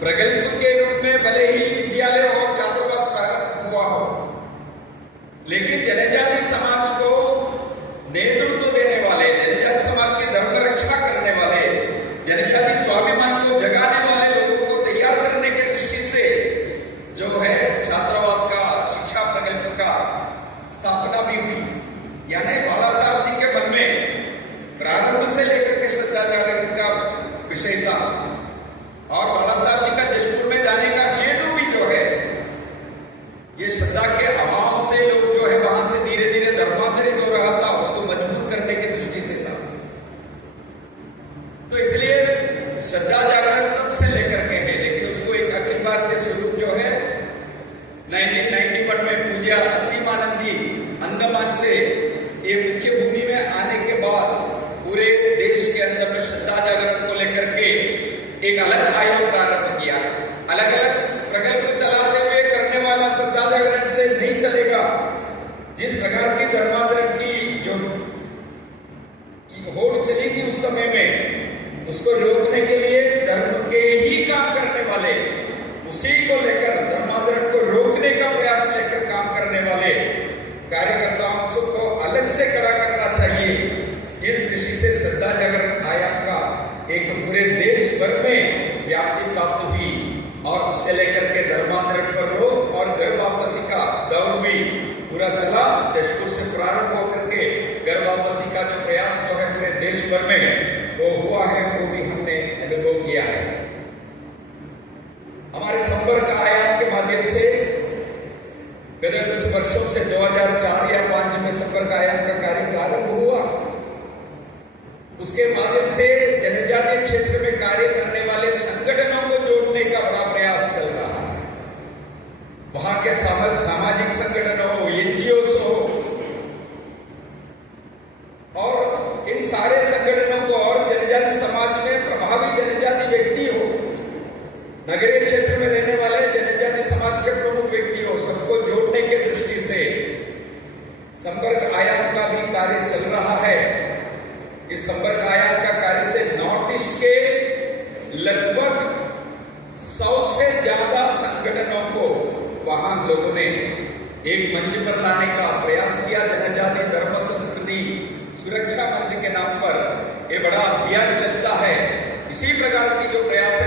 प्रगल्भ के रूप में भले ही विद्यालय और छात्रावास प्रारंभ हुआ हो, लेकिन जनजाति समाज को नेतृत्व देने वाले, जनजाति समाज की धर्म रक्षा करने वाले, जनजाति स्वाभिमान को जगाने वाले लोगों को तैयार करने की दृष्टि से जो है छात्रावास का, शिक्षा प्रगल्भ का स्थापना भी हुई। यानी बाला साहब जी के मन में प्रारंभ से लेकर के श्रद्धा जागरण का विषय था, और बाला साहब जी का जशपुर में जाने का हेतु भी जो है ये श्रद्धा के अभाव से लोग जो है वहां से धीरे धीरे धर्मांतरित हो रहा था, उसको मजबूत करने की दृष्टि से था। तो इसलिए श्रद्धा जागरण तब से लेकर के है, लेकिन उसको एक अखिल भारतीय स्वरूप जो है 1991 में पूज्य असीमानंद जी अंडमान से एक मुख्य भूमि में आने के बाद पूरे देश के अंदर में श्रद्धा जागरण को लेकर के एक अलग आयोग प्रारंभ किया। अलग अलग प्रकल्प चलाते हुए करने वाला श्रद्धा जागरण से नहीं चलेगा। जिस प्रकार की धर्मांतरण की जो होड़ चली थी उस समय में, उसको रोकने के लिए धर्म के ही काम करने वाले, उसी को लेकर धर्मांतरण को रोकने का प्रयास लेकर काम करने वाले कार्यकर्ताओं को अलग से खड़ा करना चाहिए। इस दृष्टि से श्रद्धा जागरण आयोग का एक पूरे देश भर में व्याप्ति प्राप्त हुई, और उससे लेकर के धर्मांतरण पर रोक और घर वापसी का दौर भी पूरा चला। जशपुर से प्रारंभ होकर के घर वापसी का जो प्रयास जो है पूरे देश भर में वो हुआ है, वो भी हमने अनुभव किया है। हमारे संपर्क आयाम के माध्यम से गत कुछ वर्षों से 2004 या 2005 में संपर्क आयाम का कार्य प्रारंभ हुआ। उसके माध्यम से जनजातीय क्षेत्र में कार्य करने वाले संगठनों को जोड़ने का बड़ा प्रयास चल रहा है। वहां के सामाजिक संगठन हो, एनजीओ हो, और इन सारे संगठनों को और जनजाति समाज में प्रभावी जनजाति व्यक्ति हो, नगरीय क्षेत्र में रहने वाले जनजाति समाज के प्रमुख व्यक्ति हो, सबको जोड़ने की दृष्टि से संपर्क आयाम का भी कार्य चल रहा है। इस संपर्क आयाम का कार्य से नॉर्थ ईस्ट के लगभग 100 से ज्यादा संगठनों को वहां लोगों ने एक मंच पर लाने का प्रयास किया। जनजाति धर्म संस्कृति सुरक्षा मंच के नाम पर ये बड़ा अभियान चलता है। इसी प्रकार की जो प्रयास